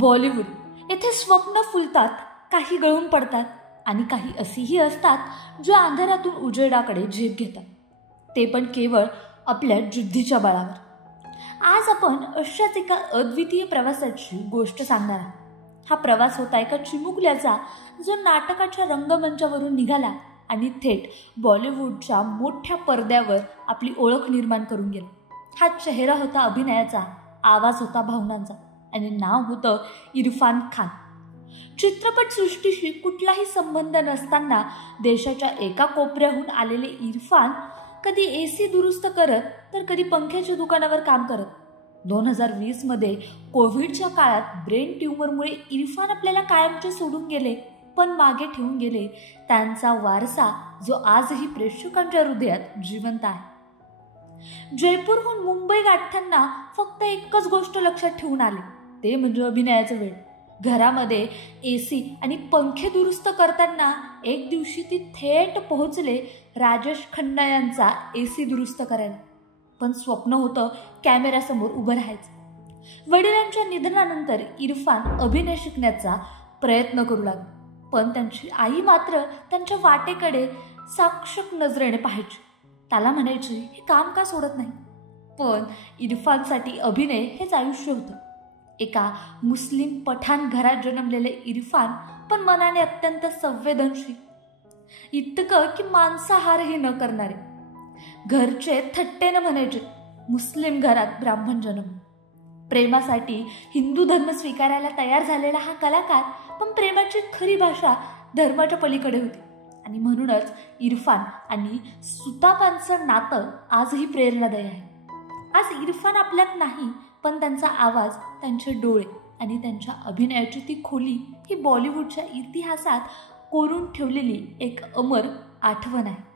बॉलिवूड येथे स्वप्न फुलतात, काही गळून पडतात आणि काही अशीही असतात जो अंधारातून उजेडाकडे झेप घेतात, ते पण केवळ आपल्या जिद्दीच्या बळावर. आज आपण अशाच एका अद्वितीय प्रवासाची गोष्ट सांगणार आहोत. हा प्रवास होता एका चिमुकल्याचा, जो नाटकाच्या रंगमंचावरून निघाला आणि थेट बॉलिवूडच्या मोठ्या पडद्यावर आपली ओळख निर्माण करून गेला. हा चेहरा होता अभिनयाचा, आवाज होता भावनांचा आणि नाव होतं इरफान खान. चित्रपटसृष्टीशी कुठलाही संबंध नसताना देशाच्या एका कोपऱ्याहून आलेले इरफान कधी AC दुरुस्त करत तर कधी पंख्याच्या दुकानावर काम करत. 2020 मध्ये कोविडच्या काळात ब्रेन ट्यूमरमुळे इरफान आपल्याला कायमचे सोडून गेले, पण मागे ठेवून गेले त्यांचा वारसा, जो आजही प्रेक्षकांच्या हृदयात जिवंत आहे. जयपूरहून मुंबई गाठताना फक्त एकच गोष्ट लक्षात ठेवून आले, ते म्हणजे अभिनयाचा वेळ. घरामध्ये AC आणि पंखे दुरुस्त करताना एक दिवशी ती थेट पोहोचले राजेश खन्ना यांचा AC दुरुस्त करायला. पण स्वप्न होतं कॅमेऱ्यासमोर उभं राहायचं. वडिलांच्या निधनानंतर इरफान अभिनय शिकण्याचा प्रयत्न करू लागला, पण त्यांची आई मात्र त्यांच्या वाटेकडे साक्षक नजरेने पाहायची. त्याला म्हणायची, हे काम का सोडत नाही? पण इरफानसाठी अभिनय हेच आयुष्य होतं. एका मुस्लिम पठाण घरात जन्मलेले इरफान पण मनाने अत्यंत संवेदनशील, इतकं की मांसाहारही न करणारे. घरचे थट्टेनं म्हणायचे, मुस्लिम घरात ब्राह्मण जन्म. प्रेमासाठी हिंदू धर्म स्वीकारायला तयार झालेला हा कलाकार, पण प्रेमाची खरी भाषा धर्माच्या पलीकडे होती. आणि म्हणूनच इरफान आणि सुतापांचं नातं आजही प्रेरणादायी आहे. आज इरफान आपल्यात नाही, पण त्यांचा आवाज, त्यांचे डोळे आणि त्यांच्या अभिनयाची ती खोली ही बॉलिवूडच्या इतिहासात कोरून ठेवलेली एक अमर आठवण आहे.